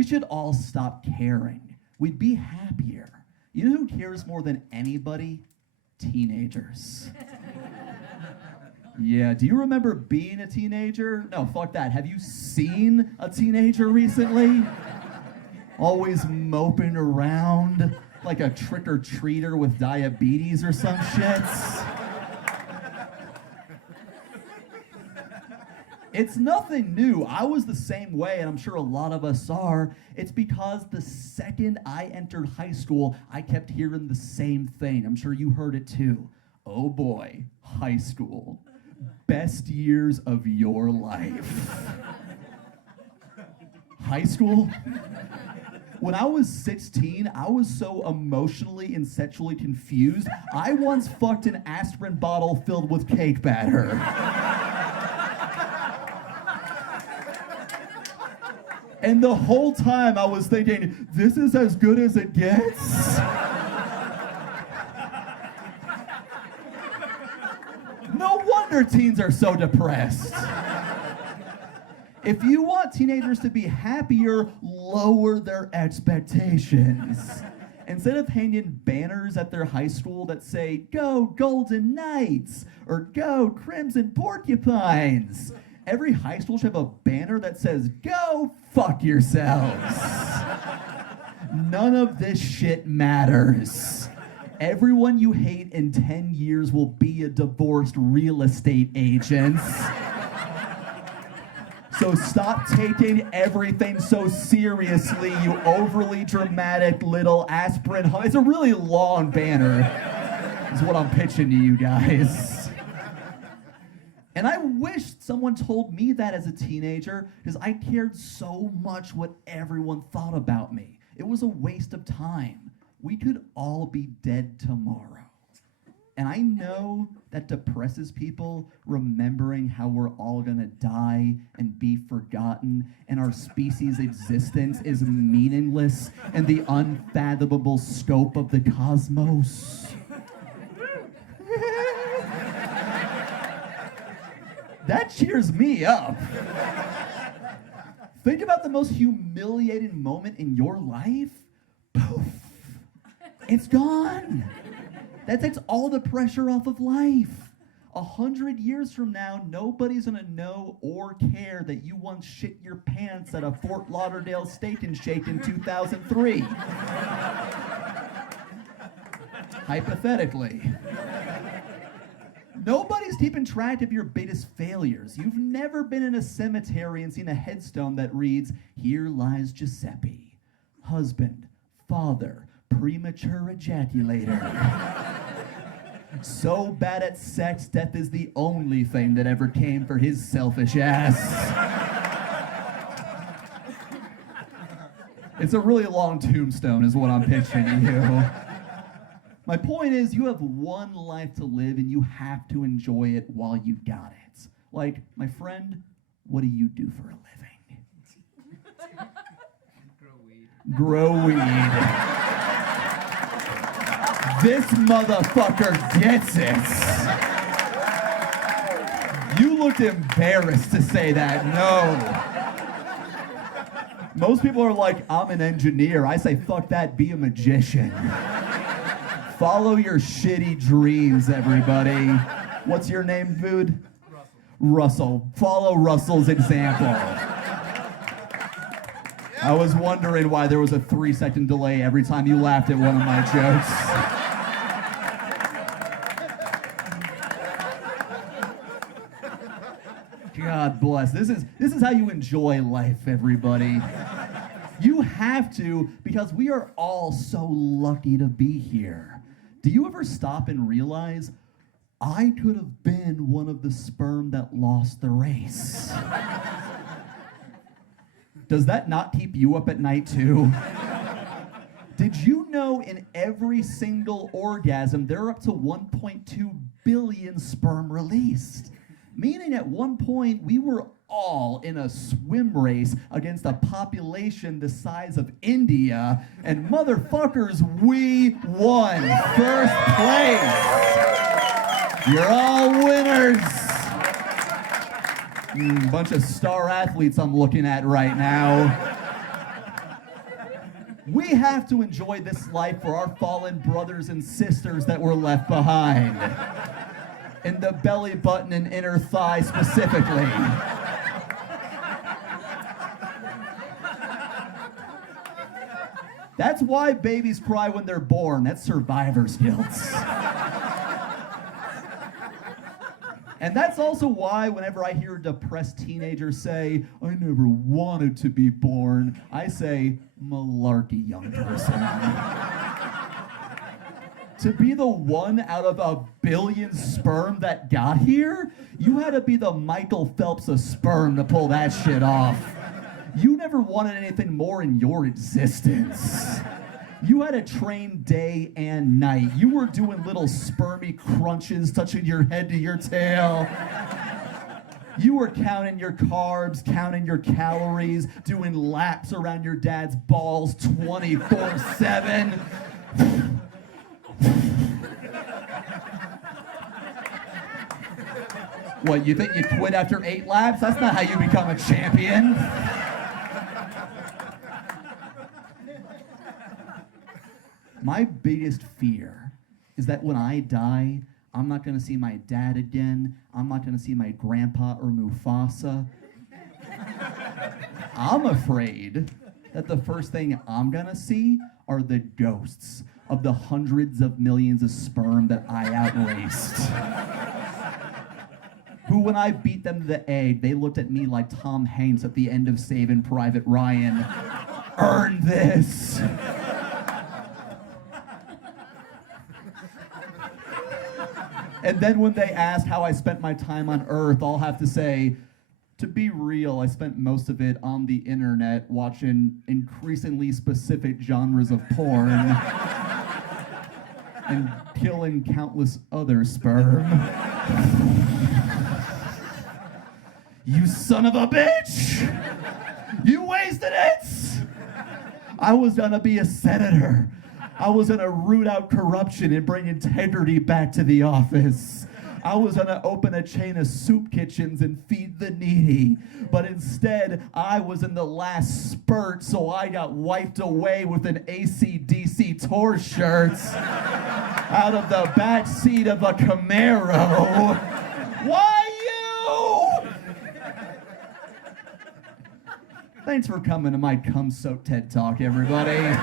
We should all stop caring. We'd be happier. You know who cares more than anybody? Teenagers. Yeah, do you remember being a teenager? No, fuck that. Have you seen a teenager recently? Always moping around like a trick-or-treater with diabetes or some shit. It's nothing new. I was the same way, and I'm sure a lot of us are. It's because the second I entered high school, I kept hearing the same thing. I'm sure you heard it too. Oh boy, high school. Best years of your life. High school? When I was 16, I was so emotionally and sexually confused, I once fucked an aspirin bottle filled with cake batter. And the whole time I was thinking, this is as good as it gets? No wonder teens are so depressed. If you want teenagers to be happier, lower their expectations. Instead of hanging banners at their high school that say, "Go Golden Knights," or "Go Crimson Porcupines," every high school should have a banner that says, "Go fuck yourselves." None of this shit matters. Everyone you hate in 10 years will be a divorced real estate agent. So stop taking everything so seriously, you overly dramatic little aspirin. It's a really long banner, is what I'm pitching to you guys. And I wish someone told me that as a teenager, because I cared so much what everyone thought about me. It was a waste of time. We could all be dead tomorrow. And I know that depresses people, remembering how we're all gonna die and be forgotten, and our species' existence is meaningless in the unfathomable scope of the cosmos. That cheers me up. Think about the most humiliating moment in your life. Poof. It's gone. That takes all the pressure off of life. 100 years from now, nobody's gonna know or care that you once shit your pants at a Fort Lauderdale Steak and Shake in 2003. Hypothetically. Nobody's keeping track of your biggest failures. You've never been in a cemetery and seen a headstone that reads, "Here lies Giuseppe, husband, father, premature ejaculator. So bad at sex, death is the only thing that ever came for his selfish ass." It's a really long tombstone is what I'm pitching to you. My point is, you have one life to live and you have to enjoy it while you got it. Like, my friend, what do you do for a living? Grow weed. This motherfucker gets it. You looked embarrassed to say that. No. Most people are like, "I'm an engineer." I say, fuck that, be a magician. Follow your shitty dreams, everybody. What's your name, Vood? Russell. Follow Russell's example. I was wondering why there was a 3-second delay every time you laughed at one of my jokes. God bless. This is how you enjoy life, everybody. You have to, because we are all so lucky to be here. Do you ever stop and realize, I could have been one of the sperm that lost the race? Does that not keep you up at night too? Did you know in every single orgasm, there are up to 1.2 billion sperm released? Meaning at one point, we were all in a swim race against a population the size of India, and motherfuckers, we won first place. You're all winners. Bunch of star athletes I'm looking at right now. We have to enjoy this life for our fallen brothers and sisters that were left behind. In the belly button and inner thigh specifically. That's why babies cry when they're born. That's survivor's guilt. And that's also why whenever I hear a depressed teenager say, I never wanted to be born, I say, malarkey, young person. To be the one out of a billion sperm that got here, you had to be the Michael Phelps of sperm to pull that shit off. You never wanted anything more in your existence. You had to train day and night. You were doing little spermy crunches, touching your head to your tail. You were counting your carbs, counting your calories, doing laps around your dad's balls 24/7. What, you think you quit after 8 laps? That's not how you become a champion. My biggest fear is that when I die, I'm not going to see my dad again. I'm not going to see my grandpa or Mufasa. I'm afraid that the first thing I'm going to see are the ghosts of the hundreds of millions of sperm that I outraced. Who, when I beat them to the egg, they looked at me like Tom Hanks at the end of Saving Private Ryan. Earn this. And then when they ask how I spent my time on Earth, I'll have to say, to be real, I spent most of it on the internet watching increasingly specific genres of porn and killing countless other sperm. You son of a bitch! You wasted it! I was gonna be a senator. I was gonna root out corruption and bring integrity back to the office. I was gonna open a chain of soup kitchens and feed the needy. But instead, I was in the last spurt, so I got wiped away with an AC/DC tour shirt out of the back seat of a Camaro. Why you? Thanks for coming to my cum-soaked TED Talk, everybody.